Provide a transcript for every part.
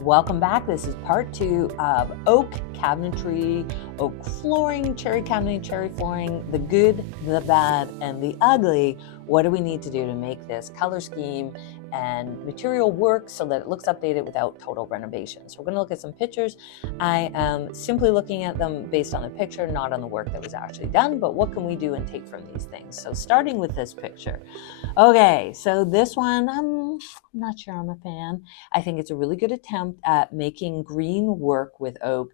Welcome back. This is part 2 of oak cabinetry, oak flooring, cherry cabinet, cherry flooring, the good, the bad, and the ugly. What do we need to do to make this color scheme and material work so that it looks updated without total renovation? So we're going to look at some pictures. I am simply looking at them based on the picture, not on the work that was actually done, but what can we do and take from these things? So starting with this picture. Okay, so this one, I'm not sure I'm a fan. I think it's a really good attempt at making green work with oak.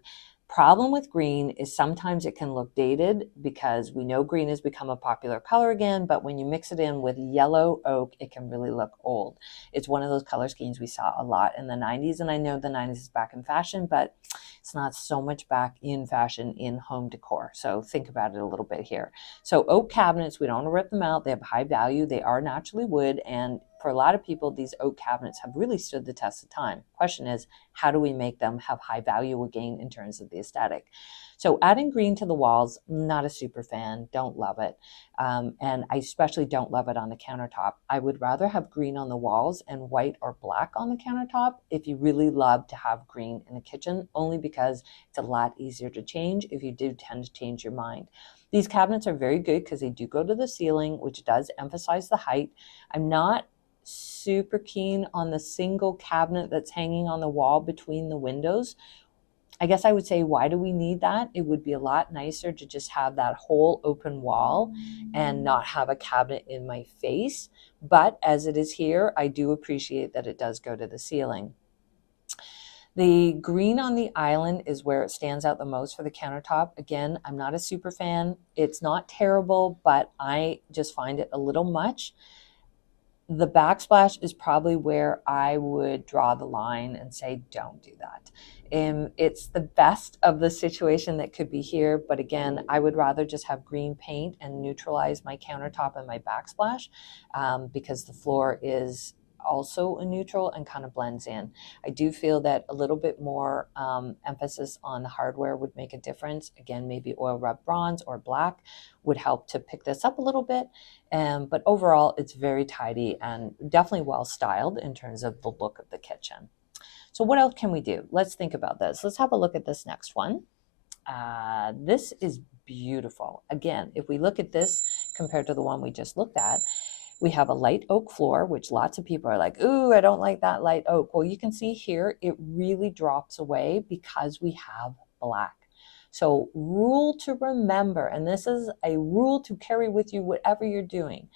Problem with green is sometimes it can look dated because we know green has become a popular color again, but when you mix it in with yellow oak, it can really look old. It's one of those color schemes we saw a lot in the 90s, and I know the 90s is back in fashion, but it's not so much back in fashion in home decor. So think about it a little bit here. So oak cabinets, we don't want to rip them out. They have high value. They are naturally wood, and for a lot of people, these oak cabinets have really stood the test of time. Question is, how do we make them have high value again in terms of the aesthetic? So adding green to the walls, not a super fan, don't love it. And I especially don't love it on the countertop. I would rather have green on the walls and white or black on the countertop if you really love to have green in the kitchen, only because it's a lot easier to change if you do tend to change your mind. These cabinets are very good because they do go to the ceiling, which does emphasize the height. I'm not super keen on the single cabinet that's hanging on the wall between the windows. I guess I would say, why do we need that? It would be a lot nicer to just have that whole open wall and not have a cabinet in my face. But as it is here, I do appreciate that it does go to the ceiling. The green on the island is where it stands out the most for the countertop. Again, I'm not a super fan. It's not terrible, but I just find it a little much. The backsplash is probably where I would draw the line and say, don't do that. It's the best of the situation that could be here, but again, I would rather just have green paint and neutralize my countertop and my backsplash because the floor is also a neutral and kind of blends in. I do feel that a little bit more emphasis on the hardware would make a difference. Again, maybe oil rub bronze or black would help to pick this up a little bit. But overall, it's very tidy and definitely well styled in terms of the look of the kitchen. So what else can we do? Let's think about this. Let's have a look at this next one. This is beautiful. Again, if we look at this compared to the one we just looked at, we have a light oak floor, which lots of people are like, ooh, I don't like that light oak. Well, you can see here, it really drops away because we have black. So rule to remember, and this is a rule to carry with you whatever you're doing.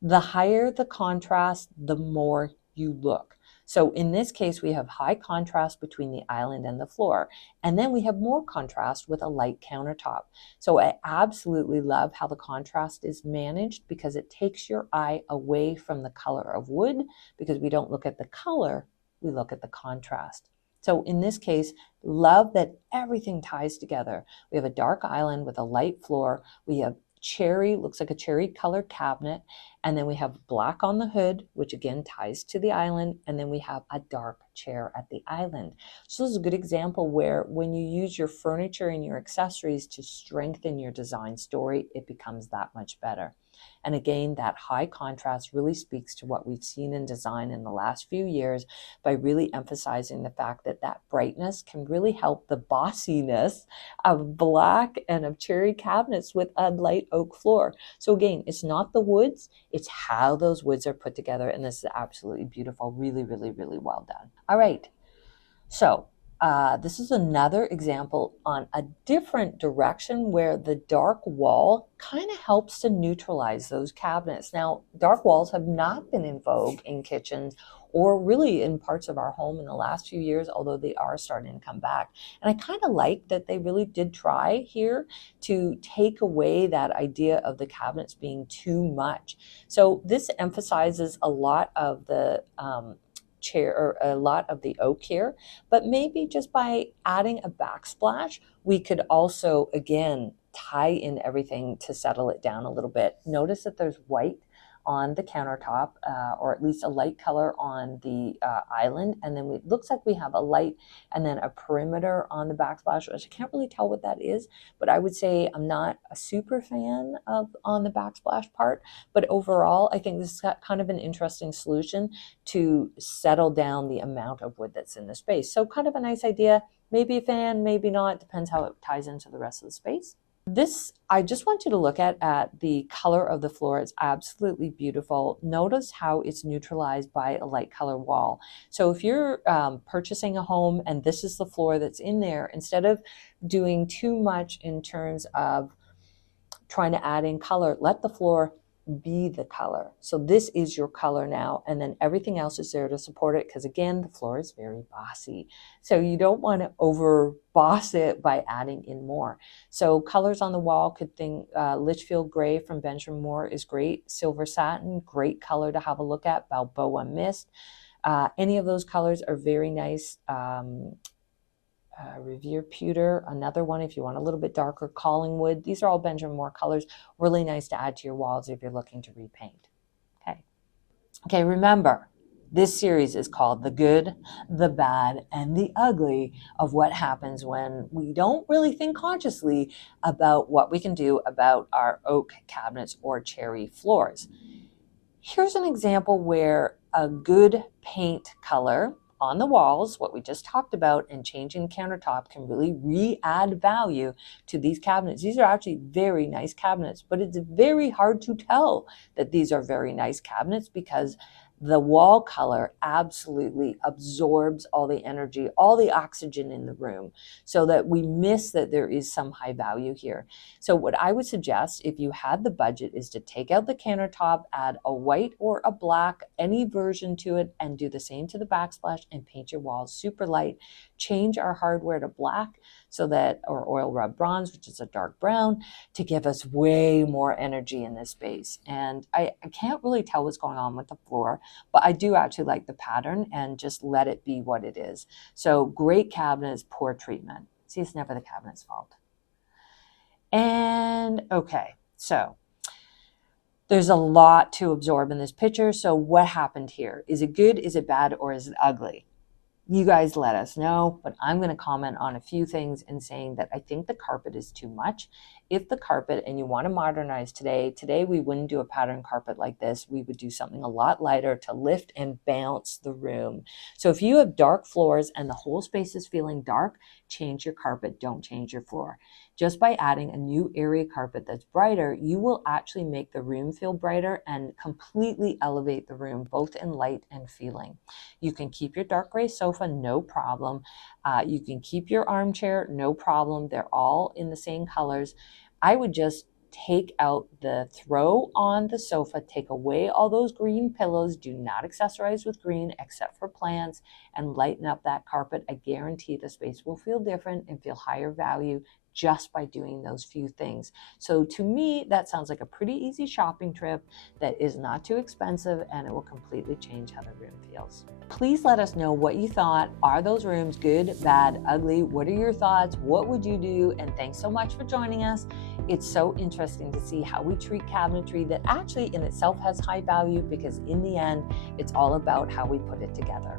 The higher the contrast, the more you look. So in this case, we have high contrast between the island and the floor. And then we have more contrast with a light countertop. So I absolutely love how the contrast is managed because it takes your eye away from the color of wood because we don't look at the color, we look at the contrast. So in this case, love that everything ties together. We have a dark island with a light floor. We have cherry, looks like a cherry colored cabinet. And then we have black on the hood, which again ties to the island. And then we have a dark chair at the island. So this is a good example where when you use your furniture and your accessories to strengthen your design story, it becomes that much better. And again, that high contrast really speaks to what we've seen in design in the last few years by really emphasizing the fact that that brightness can really help the bossiness of black and of cherry cabinets with a light oak floor. So again, it's not the woods, it's how those woods are put together. And this is absolutely beautiful. Really, really, really well done. All right. So this is another example on a different direction where the dark wall kind of helps to neutralize those cabinets. Now, dark walls have not been in vogue in kitchens or really in parts of our home in the last few years, although they are starting to come back. And I kind of like that they really did try here to take away that idea of the cabinets being too much. So this emphasizes a lot of the chair or a lot of the oak here, but maybe just by adding a backsplash, we could also again tie in everything to settle it down a little bit. Notice that there's white on the countertop, or at least a light color on the island. And then it looks like we have a light and then a perimeter on the backsplash, which I can't really tell what that is, but I would say I'm not a super fan of on the backsplash part. But overall, I think this is kind of an interesting solution to settle down the amount of wood that's in the space. So kind of a nice idea, maybe a fan, maybe not, depends how it ties into the rest of the space. This, I just want you to look at the color of the floor. It's absolutely beautiful. Notice how it's neutralized by a light color wall. So if you're purchasing a home and this is the floor that's in there, instead of doing too much in terms of trying to add in color, let the floor be the color. So this is your color now, and then everything else is there to support it, because again, the floor is very bossy. So you don't want to over boss it by adding in more. So colors on the wall could think Litchfield Gray from Benjamin Moore is great. Silver Satin, great color to have a look at. Balboa Mist. Any of those colors are very nice. Revere Pewter, another one if you want a little bit darker. Collingwood, these are all Benjamin Moore colors, really nice to add to your walls if you're looking to repaint. Okay, remember, this series is called The Good, the Bad, and the Ugly of what happens when we don't really think consciously about what we can do about our oak cabinets or cherry floors. Here's an example where a good paint color on the walls, what we just talked about, and changing the countertop can really re-add value to these cabinets. These are actually very nice cabinets, but it's very hard to tell that these are very nice cabinets because the wall color absolutely absorbs all the energy, all the oxygen in the room, so that we miss that there is some high value here. So what I would suggest, if you had the budget, is to take out the countertop, add a white or a black, any version to it, and do the same to the backsplash and paint your walls super light. Change our hardware to black, so that, or oil rub bronze, which is a dark brown, to give us way more energy in this space. And I can't really tell what's going on with the floor, but I do actually like the pattern, and just let it be what it is. So great cabinets, poor treatment. See, it's never the cabinet's fault. And okay, so there's a lot to absorb in this picture. So what happened here? Is it good, is it bad, or is it ugly? You guys let us know, but I'm going to comment on a few things in saying that I think the carpet is too much. If the carpet, and you want to modernize today we wouldn't do a pattern carpet like this. We would do something a lot lighter to lift and bounce the room. So if you have dark floors and the whole space is feeling dark, change your carpet, don't change your floor. Just by adding a new area carpet that's brighter, you will actually make the room feel brighter and completely elevate the room, both in light and feeling. You can keep your dark gray sofa, no problem. You can keep your armchair, no problem. They're all in the same colors. I would just take out the throw on the sofa, take away all those green pillows, do not accessorize with green except for plants, and lighten up that carpet. I guarantee the space will feel different and feel higher value just by doing those few things. So to me, that sounds like a pretty easy shopping trip that is not too expensive, and it will completely change how the room feels. Please let us know what you thought. Are those rooms good, bad, ugly? What are your thoughts? What would you do? And thanks so much for joining us. It's so interesting to see how we treat cabinetry that actually in itself has high value, because in the end, it's all about how we put it together.